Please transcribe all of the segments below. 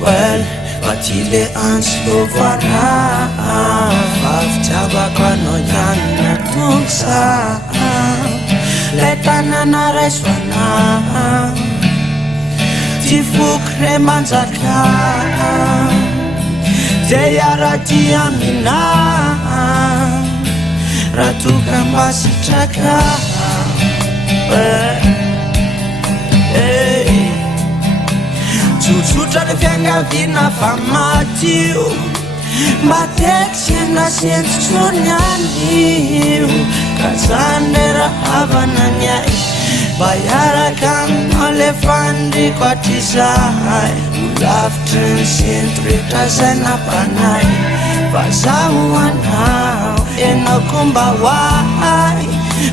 Well, batile anslovana Faftaba kwano yana tungsa Letana na reswana Tifukre manzaka Deyara diamina Ratuka masitraka Tsutra le fiangavina fa madio Mbateky siana sentsonianio Ka zany raha havana niay Mba hiaraka aminao le fandriko hatrizahay Lavitry ny sento rehetra zay nampanay Fa zaho anao enao koa mba hoahay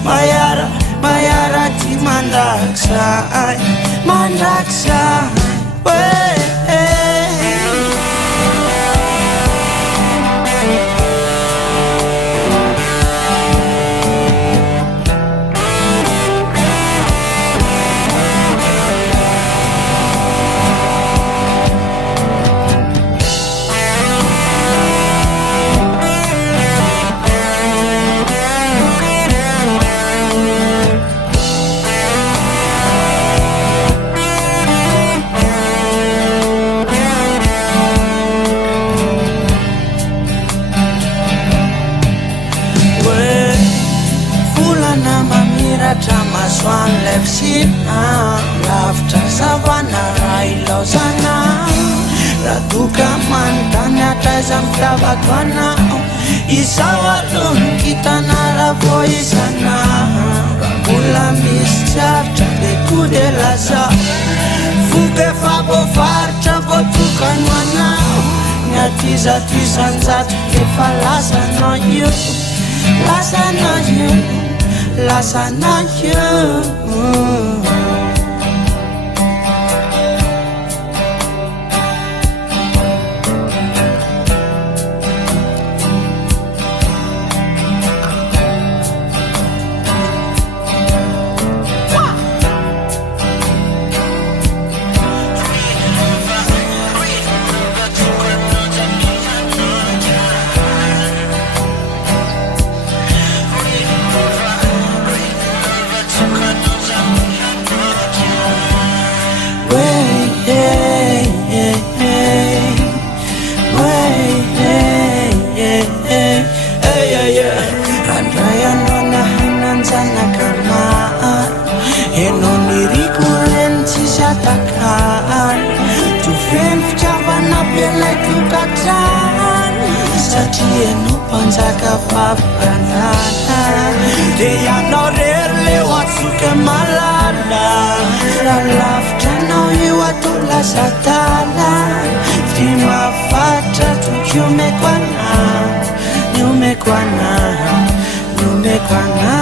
Maharaky mandrakizay Mandrakizay Masoan lepsina Lavitra savana railaozana Ratuka mantany atraiza mitavako anao Izao alony kitana ravoizana Rabola misy tsiaritra le kode laza Voka efa voavaritra voatokano anao Ny atizatizanjato efa lasanao io Lasanao io Lasana you Eno panjaka fapanana Dia anao rery leo atsoka malala Raha lavitra anao io atao lasa tala Ty mafatra tokyo omeko anao Ny omeko anao Ny omeko anao